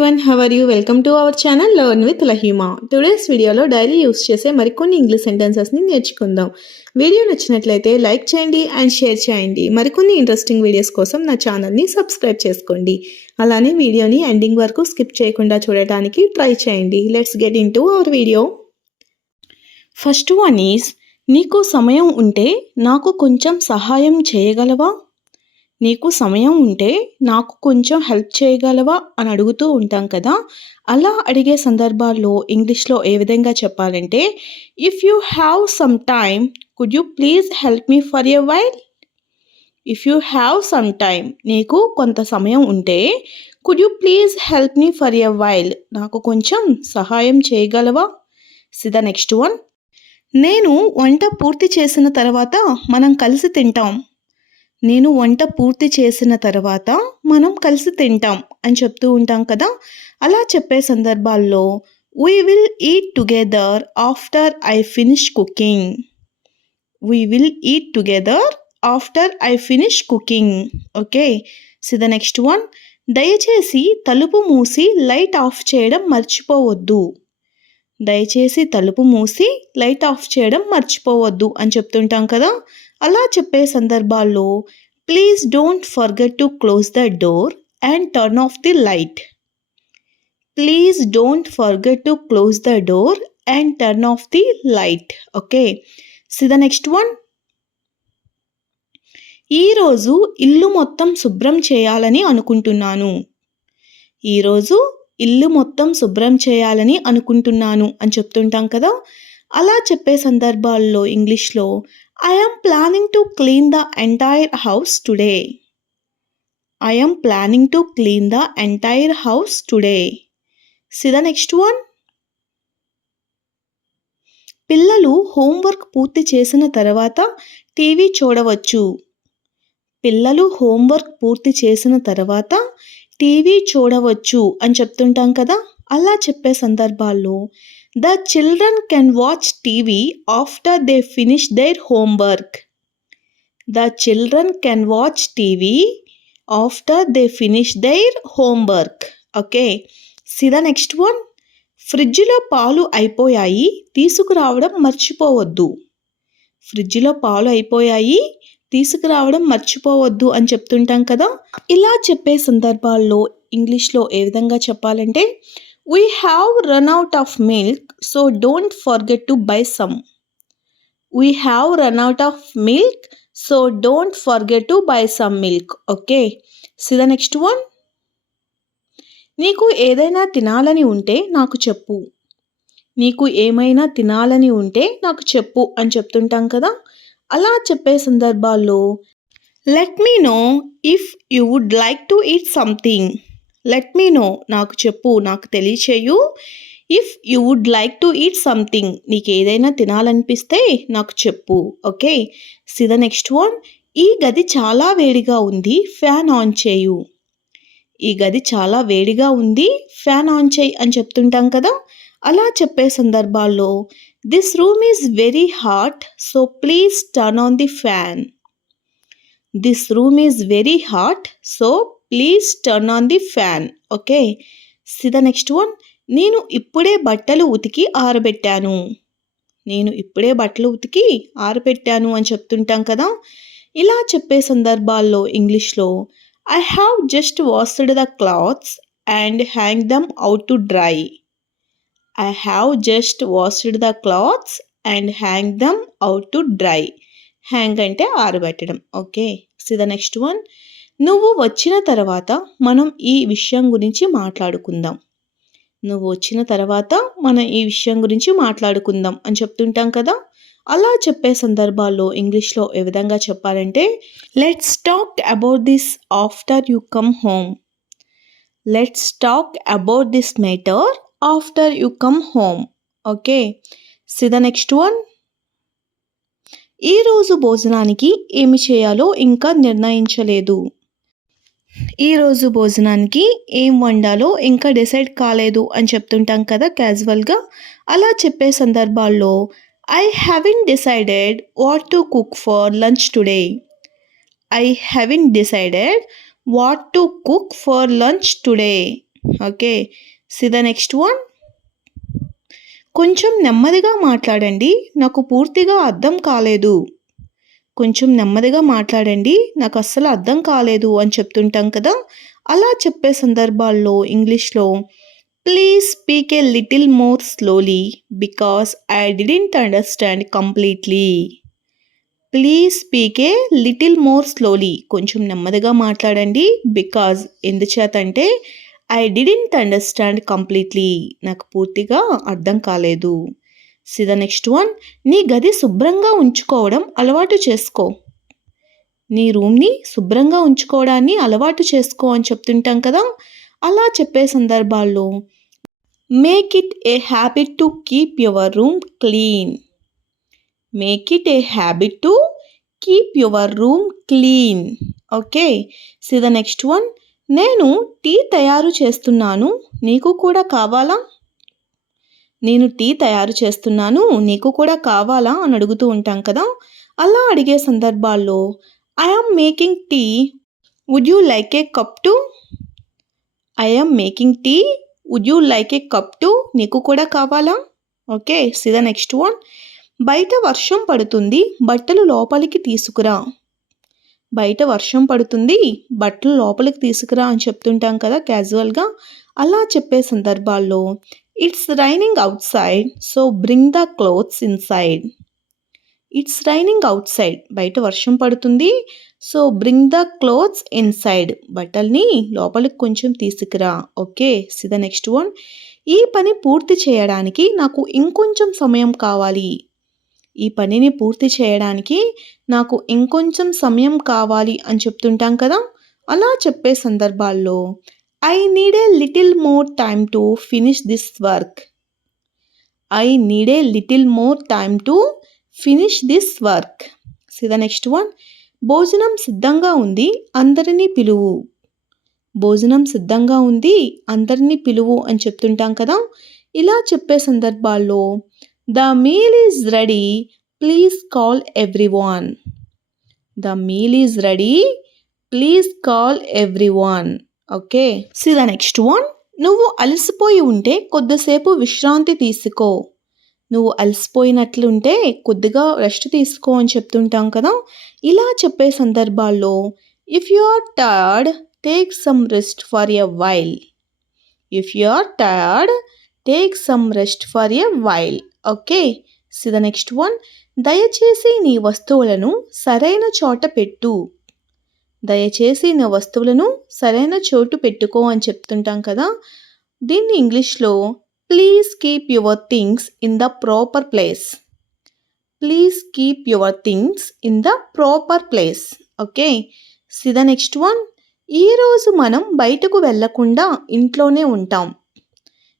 everyone, how are you? Welcome to our channel Learn with Lahima. Today's వీడియోలో daily use చేసే మరికొన్ని English సెంటెన్సెస్ని నేర్చుకుందాం. Video నచ్చినట్లయితే like చేయండి అండ్ షేర్ చేయండి. మరికొన్ని ఇంట్రెస్టింగ్ వీడియోస్ కోసం నా ఛానల్ని సబ్స్క్రైబ్ చేసుకోండి. అలానే వీడియోని ఎండింగ్ వరకు స్కిప్ చేయకుండా చూడటానికి ట్రై చేయండి. Let's get into hour video. First one is, నీకు సమయం ఉంటే నాకు కొంచెం సహాయం చేయగలవా? నీకు సమయం ఉంటే నాకు కొంచెం హెల్ప్ చేయగలవా అని అడుగుతూ ఉంటాం కదా. అలా అడిగే సందర్భాల్లో ఇంగ్లీష్లో ఏ విధంగా చెప్పాలంటే, if you have some time could you please help me for a while. If you have some time, నీకు కొంత సమయం ఉంటే, could you please help me for a while, నాకు కొంచెం సహాయం చేయగలవా. C the next one. నేను వంట పూర్తి చేసిన తర్వాత మనం కలిసి తింటాం. నేను వంట పూర్తి చేసిన తర్వాత మనం కలిసి తింటాం అని చెప్తూ ఉంటాం కదా. అలా చెప్పే సందర్భాల్లో we will eat together after I finish cooking. We will eat together after I finish cooking. Okay, see the next one. దయచేసి తలుపు మూసి లైట్ ఆఫ్ చేయడం మర్చిపోవద్దు. దయచేసి తలుపు మూసి లైట్ ఆఫ్ చేయడం మర్చిపోవద్దు అని చెప్తుంటాం కదా. అలా చెప్పే సందర్భాల్లో please don't forget to close the door and turn off the light. Please don't forget to close the door and turn off the light. Okay, see the next one. ఈరోజు ఇల్లు మొత్తం శుభ్రం చేయాలని అనుకుంటున్నాను. ఈరోజు ఇల్లు మొత్తం శుభ్రం చేయాలని అనుకుంటున్నాను అని చెప్తుంటాం కదా. అలా చెప్పే సందర్భాల్లో ఇంగ్లీష్లో I am planning to clean the entire house today. I am planning to clean the entire house today. See the next one. పిల్లలు హోంవర్క్ పూర్తి చేసిన తర్వాత టీవీ చూడవచ్చు. పిల్లలు హోంవర్క్ పూర్తి చేసిన తర్వాత టీవీ చూడవచ్చు అని చెప్తుంటాం కదా. అలా చెప్పే సందర్భాల్లో The children can watch TV after they finish their homework. The children can watch TV after they finish their homework. Okay, see the next one. ఫ్రిడ్జ్లో పాలు అయిపోయాయి, తీసుకురావడం మర్చిపోవద్దు. ఫ్రిడ్జ్లో పాలు అయిపోయాయి, తీసుకురావడం మర్చిపోవద్దు అని చెప్తుంటాం కదా. ఇలా చెప్పే సందర్భాల్లో ఇంగ్లీష్లో ఏ విధంగా చెప్పాలంటే, We have run out of milk, so don't forget to buy some. We have run out of milk, so don't forget to buy some milk. Okay, see the next one. నీకు ఏదైనా తినాలని ఉంటే నాకు చెప్పు. నీకు ఏమైనా తినాలని ఉంటే నాకు చెప్పు అని చెప్తుంటాం కదా. అలా చెప్పే సందర్భాల్లో let me know if you would like to eat something. Let me know, నాకు చెప్పు, నాకు తెలియచేయు. If you would like to eat something, నీకు ఏదైనా తినాలనిపిస్తే నాకు చెప్పు. Okay, see the next one. ఈ గది చాలా వేడిగా ఉంది, ఫ్యాన్ ఆన్ చేయు. ఈ గది చాలా వేడిగా ఉంది, ఫ్యాన్ ఆన్ చేయి అని చెప్తుంటాం కదా. అలా చెప్పే సందర్భాల్లో this room is very hot, so please turn on the fan. This room is very hot, so please turn on the fan. Okay, see the next one. నేను ఇప్పుడే బట్టలు ఉతికి ఆరబెట్టాను. నేను ఇప్పుడే బట్టలు ఉతికి ఆరబెట్టాను అని చెప్తుంటాం కదా. ఇలా చెప్పే సందర్భాల్లో ఇంగ్లీష్లో I have just washed the clothes and hang them out to dry. I have just washed the clothes and hang them out to dry. Hang అంటే ఆరబెట్టడం. Okay, see the next one. నువ్వు వచ్చిన తర్వాత మనం ఈ విషయం గురించి మాట్లాడుకుందాం. నువ్వు వచ్చిన తర్వాత మనం ఈ విషయం గురించి మాట్లాడుకుందాం అని చెప్తుంటాం కదా. అలా చెప్పే సందర్భాల్లో ఇంగ్లీష్లో ఏ విధంగా చెప్పాలంటే, let's talk about this after you come home. Let's talk about this matter after you come home. Okay, see the next one. ఈరోజు భోజనానికి ఏమి చేయాలో ఇంకా నిర్ణయించలేదు. ఈరోజు భోజనానికి ఏం వండాలో ఇంకా డిసైడ్ కాలేదు అని చెప్తుంటాం కదా క్యాజువల్గా. అలా చెప్పే సందర్భాల్లో I haven't decided what to cook for lunch today. I haven't decided what to cook for lunch today. Okay, see the next one. కొంచెం నెమ్మదిగా మాట్లాడండి, నాకు పూర్తిగా అర్థం కాలేదు. కొంచెం నెమ్మదిగా మాట్లాడండి, నాకు అస్సలు అర్థం కాలేదు అని చెప్తుంటాం కదా. అలా చెప్పే సందర్భాల్లో ఇంగ్లీష్లో please speak a little more slowly because I didn't understand completely. Please speak a little more slowly, కొంచెం నెమ్మదిగా మాట్లాడండి. బికాజ్ ఎందుచేతంటే ఐ డిడెంట్ అండర్స్టాండ్ కంప్లీట్లీ, నాకు పూర్తిగా అర్థం కాలేదు. C the next one. నీ గది శుభ్రంగా ఉంచుకోవడం అలవాటు చేసుకో. నీ రూమ్ని శుభ్రంగా ఉంచుకోవడాన్ని అలవాటు చేసుకో అని చెప్తుంటాం కదా. అలా చెప్పే సందర్భాల్లో make it a habit to keep your room clean. Make it a habit to keep your room clean. Okay, see the next one. నేను టీ తయారు చేస్తున్నాను, నీకు కూడా కావాలా? నేను టీ తయారు చేస్తున్నాను, నీకు కూడా కావాలా అని అడుగుతూ ఉంటాం కదా. అలా అడిగే సందర్భాల్లో I am making tea, would you like a cup too? I am making tea, would you like a cup too, నీకు కూడా కావాలా? Okay, see the next one. బయట వర్షం పడుతుంది, బట్టలు లోపలికి తీసుకురా. బయట వర్షం పడుతుంది, బట్టలు లోపలికి తీసుకురా అని చెప్తుంటాం కదా క్యాజువల్గా. అలా చెప్పే సందర్భాల్లో it's raining out side, so bring the clothes inside. It's raining out side, బయట వర్షం పడుతుంది, so bring the clothes inside, బట్టల్ని లోపలికి కొంచెం తీసుకురా. Okay, see the next one. ఈ పని పూర్తి చేయడానికి నాకు ఇంకొంచెం సమయం కావాలి. ఈ పనిని పూర్తి చేయడానికి నాకు ఇంకొంచెం సమయం కావాలి అని చెప్తుంటాం కదా. అలా చెప్పే సందర్భాల్లో I need a little more time to finish this work. I need a little more time to finish this work. C the next one. భోజనం సిద్ధంగా ఉంది, అందరినీ పిలువు. భోజనం సిద్ధంగా ఉంది, అందరినీ పిలువు అని చెప్తుంటాం కదా. ఇలా చెప్పే సందర్భాల్లో the meal is ready, please call everyone. The meal is ready, please call everyone. Okay, see the next one. నువ్వు అలసిపోయి ఉంటే కొద్దిసేపు విశ్రాంతి తీసుకో. నువ్వు అలసిపోయినట్లుంటే కొద్దిగా రెస్ట్ తీసుకో అని చెప్తుంటాం కదా. ఇలా చెప్పే సందర్భాల్లో if you are tired take some rest for a while. If you are tired take some rest for a while. Okay, see the next one. దయచేసి నీ వస్తువులను సరైన చోట పెట్టు. దయచేసి నీ వస్తువులను సరైన చోటు పెట్టుకో అని చెప్తుంటాం కదా. దీన్ని ఇంగ్లీష్లో please keep your things in the proper place. Please keep your things in the proper place. Okay, see the next one. ఈరోజు మనం బయటకు వెళ్ళకుండా ఇంట్లోనే ఉంటాం.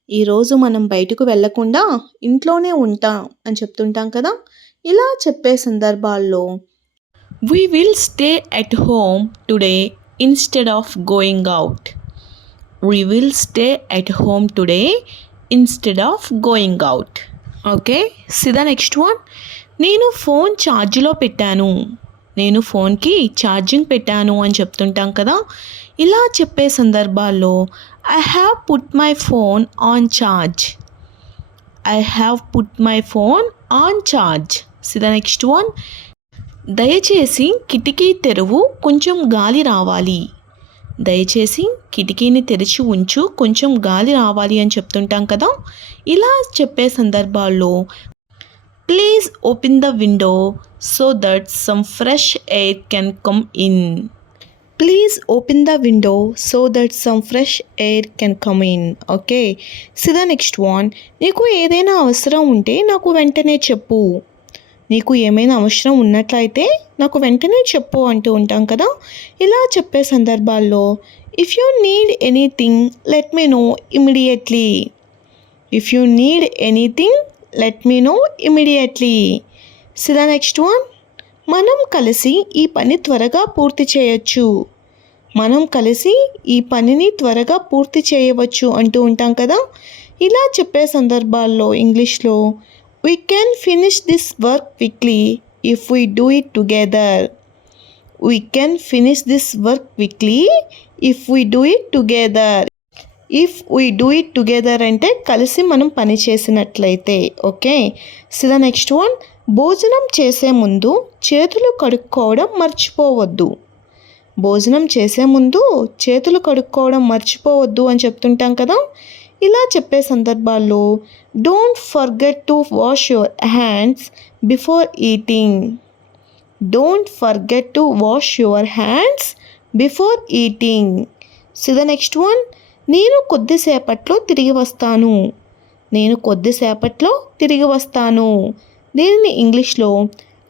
ఈరోజు మనం బయటకు వెళ్ళకుండా ఇంట్లోనే ఉంటాం అని చెప్తుంటాం కదా. ఇలా చెప్పే సందర్భాల్లో we will stay at home today instead of going out. We will stay at home today instead of going out. Okay, see the next one. నేను ఫోన్ ఛార్జ్లో పెట్టాను. నేను ఫోన్కి ఛార్జింగ్ పెట్టాను అని చెప్తుంటాం కదా. ఇలా చెప్పే సందర్భాల్లో I have put my phone on charge. I have put my phone on charge. See the next one. దయచేసి కిటికీ తెరువు, కొంచెం గాలి రావాలి. దయచేసి కిటికీని తెరిచి ఉంచు, కొంచెం గాలి రావాలి అని చెప్తుంటాం కదా. ఇలా చెప్పే సందర్భాల్లో please open the window so that some fresh air can come in. Please open the window so that some fresh air can come in. Okay, see the next one. నీకు ఏదైనా అవసరం ఉంటే నాకు వెంటనే చెప్పు. నీకు ఏమైనా అవసరం ఉన్నట్లయితే నాకు వెంటనే చెప్పు అంటూ ఉంటాం కదా. ఇలా చెప్పే సందర్భాల్లో if you need anything let me know immediately. If you need anything let me know immediately. See the next one. మనం కలిసి ఈ పని త్వరగా పూర్తి చేయొచ్చు. మనం కలిసి ఈ పనిని త్వరగా పూర్తి చేయవచ్చు అంటూ ఉంటాం కదా. ఇలా చెప్పే సందర్భాల్లో ఇంగ్లీష్లో we can finish this work quickly if we do it together. We can finish this work quickly if we do it together. If we do it together అంటే కలిసి మనం పని చేసినట్లయితే. Okay, so the next one, భోజనం చేసే ముందు చేతులు కడుక్కోవడం మర్చిపోవద్దు. భోజనం చేసే ముందు చేతులు కడుక్కోవడం మర్చిపోవద్దు అని చెప్తుంటాం కదా. ఇలా చెప్పే సందర్భాల్లో don't forget to wash your hands before eating. Don't forget to wash your hands before eating. So the next one, నేను కొద్దిసేపట్లో తిరిగి వస్తాను. నేను కొద్దిసేపట్లో తిరిగి వస్తాను. దీనిని ఇంగ్లీష్లో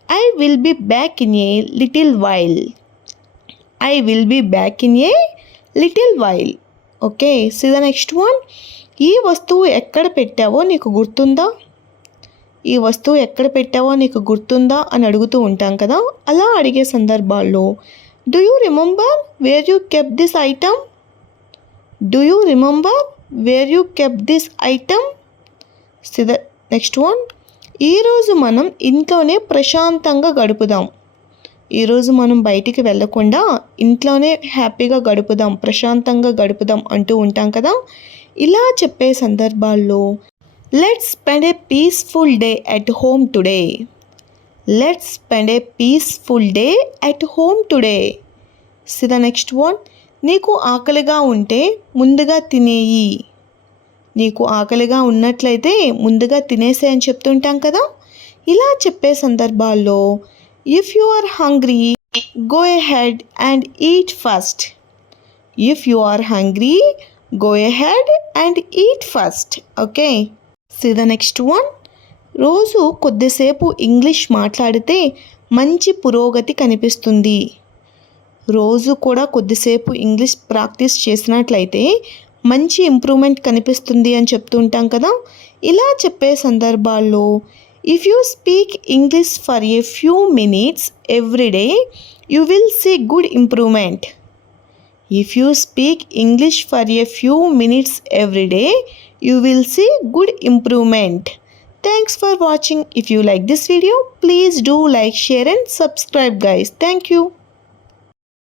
I will be back in a little while. I will be back in a little while. Okay, so the next one, ఈ వస్తువు ఎక్కడ పెట్టావో నీకు గుర్తుందా? ఈ వస్తువు ఎక్కడ పెట్టావో నీకు గుర్తుందా అని అడుగుతూ ఉంటాం కదా. అలా అడిగే సందర్భాల్లో do you remember where you kept this item? Do you remember where you kept this item? So the next one, ఈరోజు మనం ఇంట్లోనే ప్రశాంతంగా గడుపుదాం. ఈరోజు మనం బయటికి వెళ్ళకుండా ఇంట్లోనే హ్యాపీగా గడుపుదాం, ప్రశాంతంగా గడుపుదాం అంటూ ఉంటాం కదా. ఇలా చెప్పే సందర్భాల్లో let's spend a peaceful day at home today. Let's spend a peaceful day at home today. So the next one, నీకు ఆకలిగా ఉంటే ముందుగా తినేయి. నీకు ఆకలిగా ఉన్నట్లయితే ముందుగా తినేసే అని చెప్తుంటాం కదా. ఇలా చెప్పే సందర్భాల్లో if you are hungry go ahead and eat first. If you are hungry go ahead and eat first. Okay, so the next one, రోజు కొద్దిసేపు ఇంగ్లీష్ మాట్లాడితే మంచి పురోగతి కనిపిస్తుంది. రోజు కూడా కొద్దిసేపు ఇంగ్లీష్ ప్రాక్టీస్ చేసినట్లయితే మంచి ఇంప్రూవ్మెంట్ కనిపిస్తుంది అని చెప్తుంటాం కదా. ఇలా చెప్పే సందర్భాల్లో if you speak English for a few minutes every day you will see good improvement. If you speak English for a few minutes every day you will see good improvement. Thanks for watching. If you like this video, please do like, share and subscribe guys. Thank you.